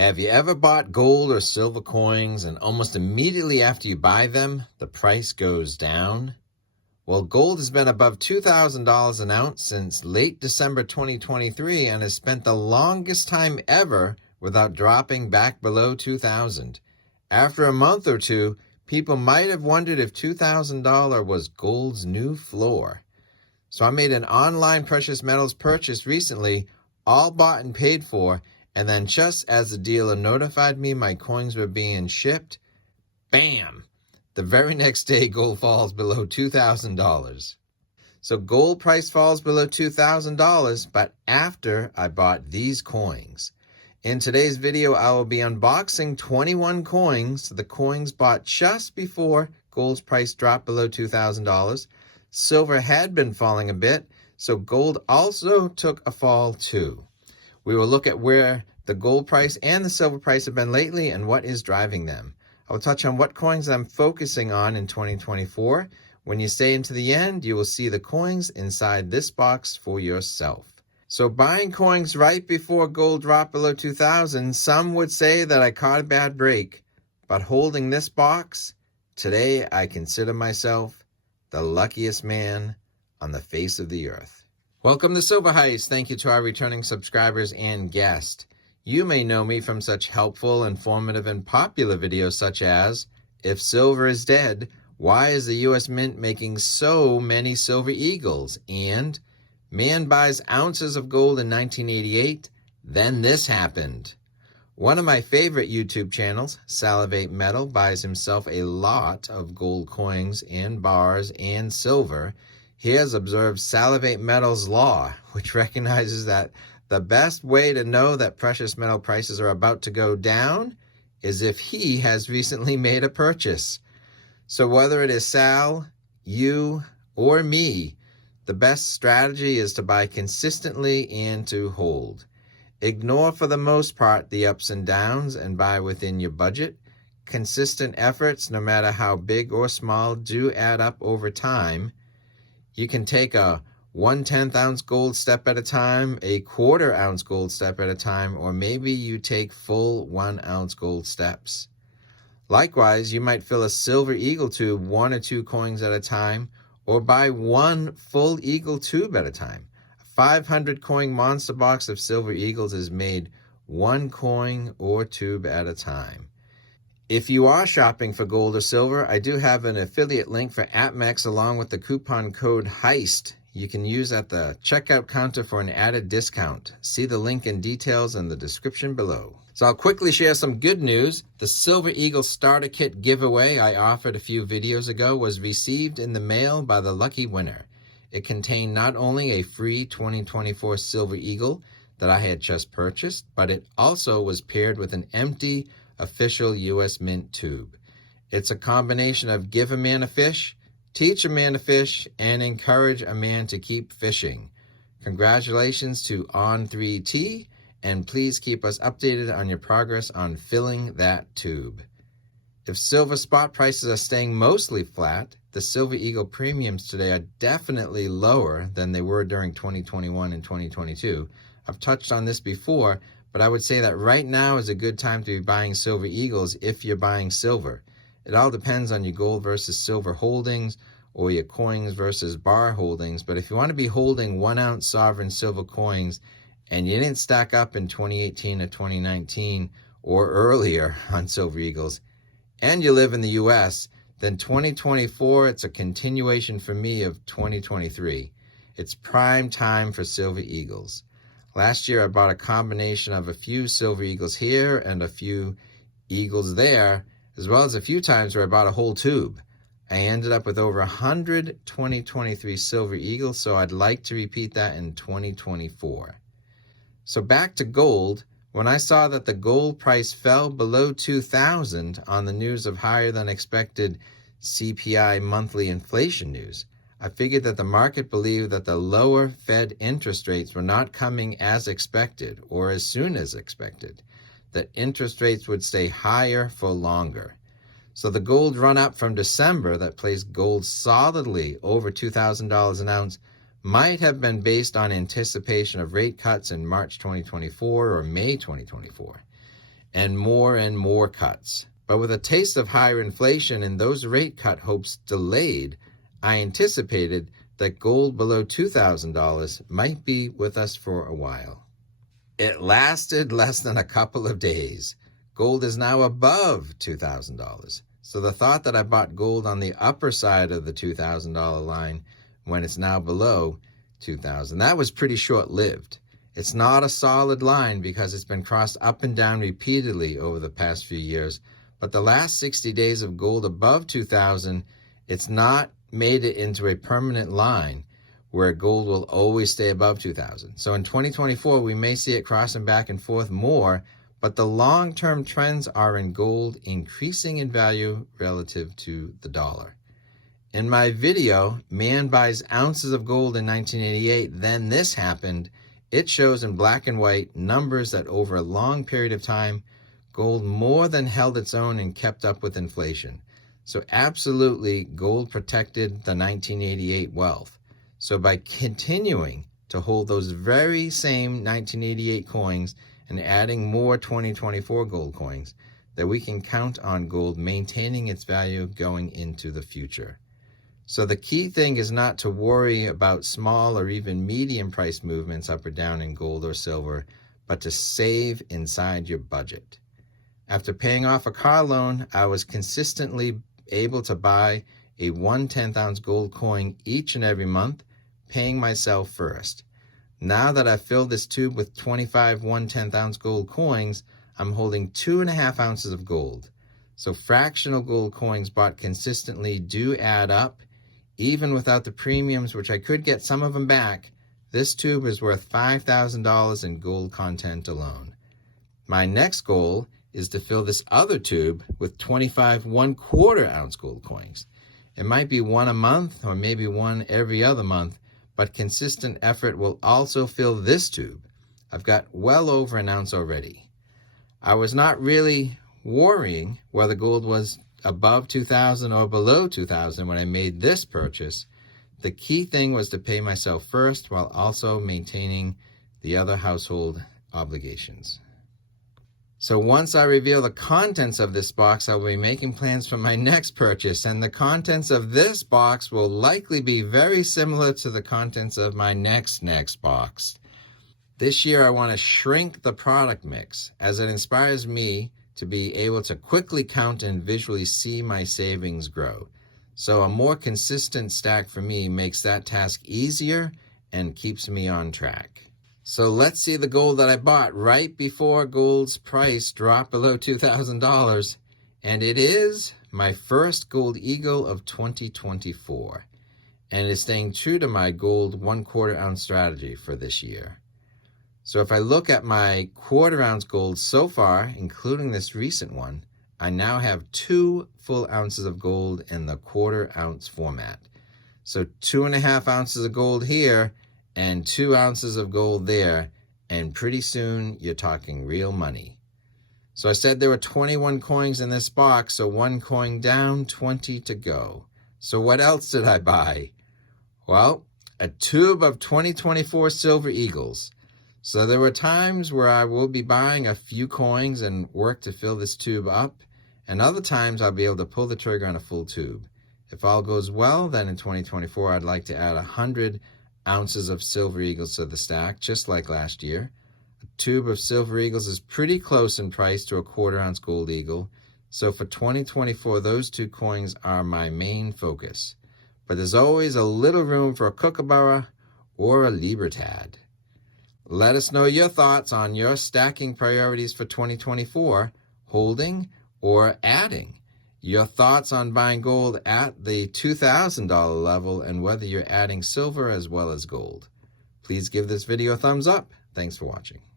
Have you ever bought gold or silver coins and almost immediately after you buy them, the price goes down? Well, gold has been above $2,000 an ounce since late December 2023 and has spent the longest time ever without dropping back below $2,000. After a month or two, people might have wondered if $2,000 was gold's new floor. So I made an online precious metals purchase recently, all bought and paid for, and then just as the dealer notified me my coins were being shipped, bam! The very next day, gold falls below $2,000. So gold price falls below $2,000, but after I bought these coins. In today's video, I will be unboxing 21 coins, the coins bought just before gold's price dropped below $2,000. Silver had been falling a bit, so gold also took a fall too. We will look at where the gold price and the silver price have been lately and what is driving them. I will touch on what coins I'm focusing on in 2024. When you stay into the end, you will see the coins inside this box for yourself. So buying coins right before gold dropped below 2,000, some would say that I caught a bad break. But holding this box, today I consider myself the luckiest man on the face of the earth. Welcome to Silver Heist. Thank you to our returning subscribers and guests. You may know me from such helpful, informative, and popular videos such as, If Silver is Dead, Why is the U.S. Mint making so many silver eagles? And, Man buys ounces of gold in 1988, then this happened. One of my favorite YouTube channels, Salivate Metal, buys himself a lot of gold coins and bars and silver. He has observed Salivate Metal's law, which recognizes that the best way to know that precious metal prices are about to go down is if he has recently made a purchase. So whether it is Sal, you, or me, the best strategy is to buy consistently and to hold. Ignore for the most part the ups and downs and buy within your budget. Consistent efforts, no matter how big or small, do add up over time. You can take a 1/10 ounce gold step at a time, a 1/4 ounce gold step at a time, or maybe you take full 1 ounce gold steps. Likewise, you might fill a silver eagle tube 1 or 2 coins at a time, or buy 1 full eagle tube at a time. A 500 coin monster box of silver eagles is made 1 coin or tube at a time. If you are shopping for gold or silver, I do have an affiliate link for APMEX along with the coupon code Heist. You can use at the checkout counter for an added discount. See the link and details in the description below. So I'll quickly share some good news. The Silver Eagle Starter Kit giveaway I offered a few videos ago was received in the mail by the lucky winner. It contained not only a free 2024 Silver Eagle that I had just purchased, but it also was paired with an empty official U.S. Mint tube. It's a combination of give a man a fish, teach a man to fish, and encourage a man to keep fishing. Congratulations to On3T, and please keep us updated on your progress on filling that tube. If silver spot prices are staying mostly flat, the Silver Eagle premiums today are definitely lower than they were during 2021 and 2022. I've touched on this before, but I would say that right now is a good time to be buying Silver Eagles if you're buying silver. It all depends on your gold versus silver holdings or your coins versus bar holdings. But if you want to be holding 1 ounce sovereign silver coins and you didn't stack up in 2018 or 2019 or earlier on Silver Eagles, and you live in the U.S., then 2024, it's a continuation for me of 2023. It's prime time for Silver Eagles. Last year, I bought a combination of a few Silver Eagles here and a few Eagles there, as well as a few times where I bought a whole tube. I ended up with over 100 2023 Silver Eagles, so I'd like to repeat that in 2024. So back to gold. When I saw that the gold price fell below 2,000 on the news of higher than expected CPI monthly inflation news, I figured that the market believed that the lower Fed interest rates were not coming as expected or as soon as expected, that interest rates would stay higher for longer. So the gold run up from December that placed gold solidly over $2,000 an ounce might have been based on anticipation of rate cuts in March 2024 or May 2024. and more cuts. But with a taste of higher inflation and those rate cut hopes delayed, I anticipated that gold below $2,000 might be with us for a while. It lasted less than a couple of days. Gold is now above $2,000. So the thought that I bought gold on the upper side of the $2,000 line when it's now below $2,000, that was pretty short-lived. It's not a solid line because it's been crossed up and down repeatedly over the past few years. But the last 60 days of gold above $2,000, it's not made it into a permanent line where gold will always stay above $2,000. So in 2024, we may see it crossing back and forth more, but the long-term trends are in gold increasing in value relative to the dollar. In my video, Man Buys Ounces of Gold in 1988, Then This Happened, it shows in black and white numbers that over a long period of time, gold more than held its own and kept up with inflation. So absolutely, gold protected the 1988 wealth. So by continuing to hold those very same 1988 coins and adding more 2024 gold coins, that we can count on gold maintaining its value going into the future. So the key thing is not to worry about small or even medium price movements up or down in gold or silver, but to save inside your budget. After paying off a car loan, I was consistently able to buy a 1/10 ounce gold coin each and every month, paying myself first. Now that I've filled this tube with 25 1/10 ounce gold coins, I'm holding 2.5 ounces of gold. So fractional gold coins bought consistently do add up. Even without the premiums, which I could get some of them back, this tube is worth $5,000 in gold content alone. My next goal is to fill this other tube with 25 1/4 ounce gold coins. It might be one a month or maybe one every other month, but consistent effort will also fill this tube. I've got well over an ounce already. I was not really worrying whether gold was above $2,000 or below $2,000 when I made this purchase. The key thing was to pay myself first while also maintaining the other household obligations. So once I reveal the contents of this box, I'll be making plans for my next purchase, and the contents of this box will likely be very similar to the contents of my next box. This year I want to shrink the product mix as it inspires me to be able to quickly count and visually see my savings grow. So a more consistent stack for me makes that task easier and keeps me on track. So let's see the gold that I bought right before gold's price dropped below $2,000. And it is my first gold eagle of 2024. And it is staying true to my gold 1/4 ounce strategy for this year. So if I look at my 1/4 ounce gold so far, including this recent one, I now have 2 full ounces of gold in the 1/4 ounce format. So 2.5 ounces of gold here and 2 ounces of gold there, and pretty soon you're talking real money. So I said there were 21 coins in this box, so 1 coin down, 20 to go. So what else did I buy? Well, a tube of 2024 Silver Eagles. So there were times where I will be buying a few coins and work to fill this tube up, and other times I'll be able to pull the trigger on a full tube. If all goes well, then in 2024 I'd like to add 100 ounces of Silver Eagles to the stack, just like last year. A tube of Silver Eagles is pretty close in price to a 1/4 ounce gold eagle, so for 2024 those 2 coins are my main focus. But there's always a little room for a Kookaburra or a Libertad. Let us know your thoughts on your stacking priorities for 2024, holding or adding. Your thoughts on buying gold at the $2,000 level and whether you're adding silver as well as gold. Please give this video a thumbs up. Thanks for watching.